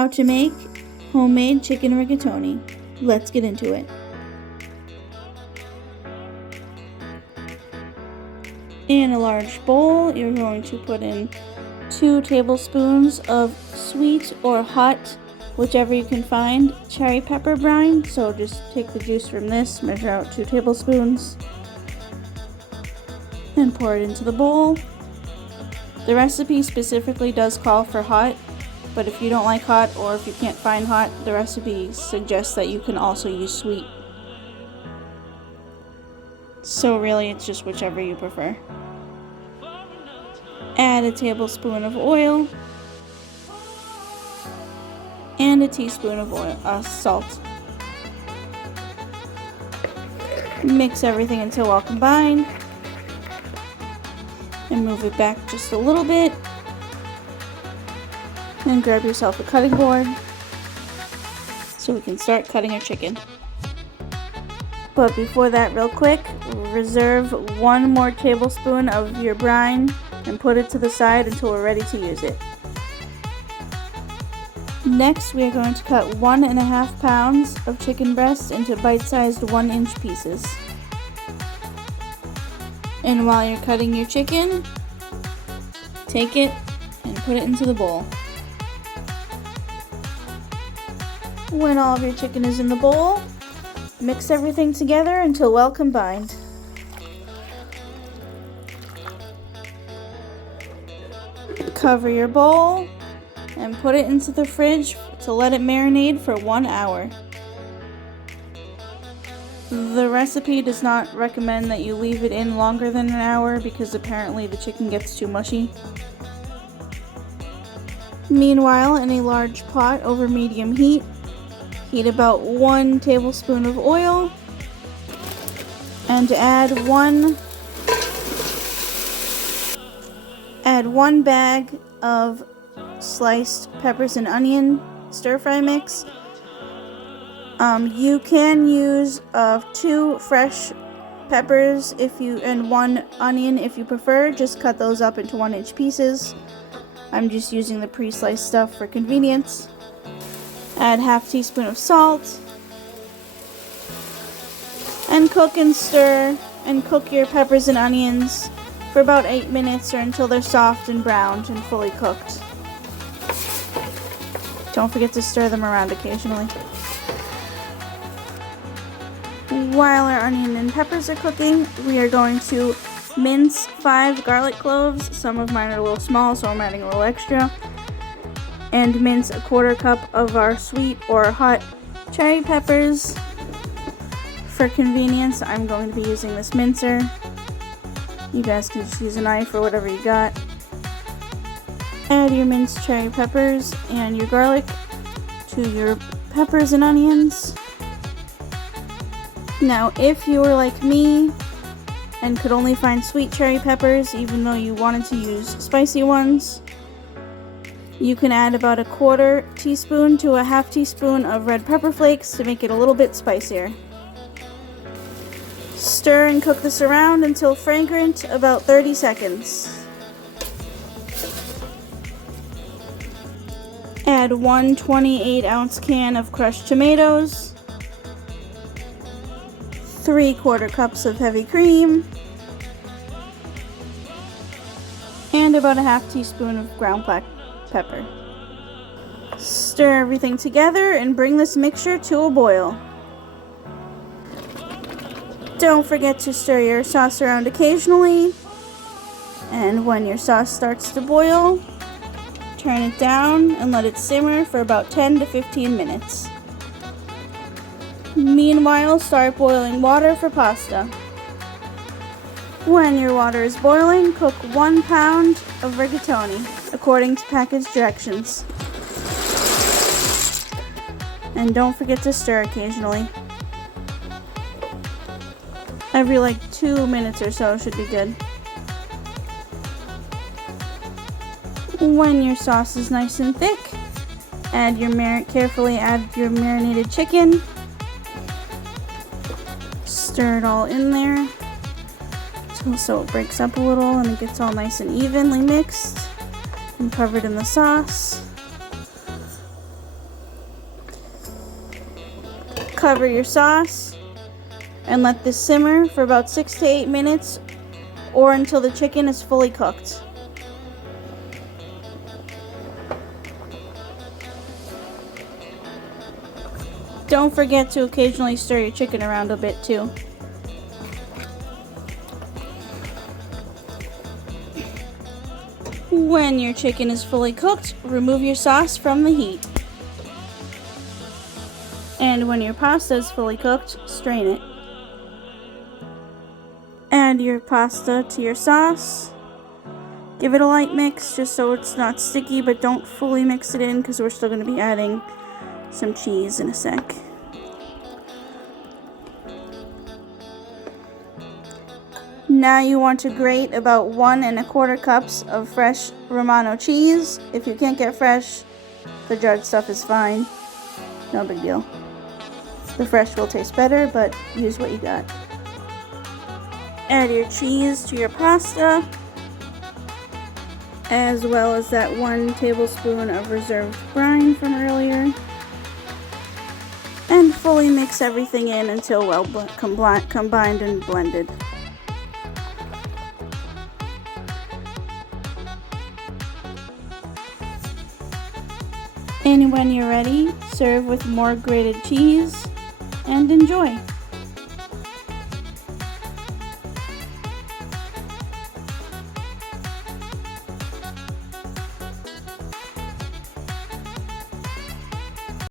how to make homemade chicken rigatoni. Let's get into it. In a large bowl, you're going to put in 2 tablespoons of sweet or hot, whichever you can find, cherry pepper brine. So just take the juice from this, measure out 2 tablespoons, and pour it into the bowl. The recipe specifically does call for hot, but if you don't like hot or if you can't find hot, the recipe suggests that you can also use sweet. So really, it's just whichever you prefer. Add a tablespoon of oil and a teaspoon of salt. Mix everything until well combined and move it back just a little bit. And grab yourself a cutting board so we can start cutting our chicken. But before that, real quick, reserve 1 more tablespoon of your brine and put it to the side until we're ready to use it. Next, we are going to cut 1.5 pounds of chicken breast into bite-sized 1-inch pieces. And while you're cutting your chicken, take it and put it into the bowl. When all of your chicken is in the bowl, mix everything together until well combined. Cover your bowl and put it into the fridge to let it marinate for 1 hour. The recipe does not recommend that you leave it in longer than an hour because apparently the chicken gets too mushy. Meanwhile, in a large pot over medium heat, heat about 1 tablespoon of oil and add one bag of sliced peppers and onion stir-fry mix. You can use 2 fresh peppers and 1 onion if you prefer. Just cut those up into 1-inch pieces. I'm just using the pre-sliced stuff for convenience. Add ½ teaspoon of salt and cook and stir and cook your peppers and onions for about 8 minutes or until they're soft and browned and fully cooked. Don't forget to stir them around occasionally. While our onion and peppers are cooking, we are going to mince 5 garlic cloves. Some of mine are a little small, so I'm adding a little extra. And mince 1/4 cup of our sweet or hot cherry peppers. For convenience, I'm going to be using this mincer. You guys can just use a knife or whatever you got. Add your minced cherry peppers and your garlic to your peppers and onions. Now, if you were like me and could only find sweet cherry peppers, even though you wanted to use spicy ones, you can add about 1/4 teaspoon to 1/2 teaspoon of red pepper flakes to make it a little bit spicier. Stir and cook this around until fragrant, about 30 seconds. Add 1 28-ounce can of crushed tomatoes, 3/4 cups of heavy cream, and about 1/2 teaspoon of ground black pepper. Stir everything together and bring this mixture to a boil. Don't forget to stir your sauce around occasionally, and when your sauce starts to boil, turn it down and let it simmer for about 10 to 15 minutes. Meanwhile, start boiling water for pasta. When your water is boiling, cook 1 pound of rigatoni according to package directions. And don't forget to stir occasionally. Every 2 minutes or so should be good. When your sauce is nice and thick, carefully add your marinated chicken. Stir it all in there so it breaks up a little and it gets all nice and evenly mixed and covered in the sauce. Cover your sauce and let this simmer for about 6 to 8 minutes or until the chicken is fully cooked. Don't forget to occasionally stir your chicken around a bit too. When your chicken is fully cooked, remove your sauce from the heat. And when your pasta is fully cooked, strain it. Add your pasta to your sauce. Give it a light mix just so it's not sticky, but don't fully mix it in because we're still going to be adding some cheese in a sec. Now you want to grate about 1 1/4 cups of fresh Romano cheese. If you can't get fresh, the jarred stuff is fine. No big deal. The fresh will taste better, but use what you got. Add your cheese to your pasta, as well as that 1 tablespoon of reserved brine from earlier. And fully mix everything in until well combined and blended. And when you're ready, serve with more grated cheese and enjoy.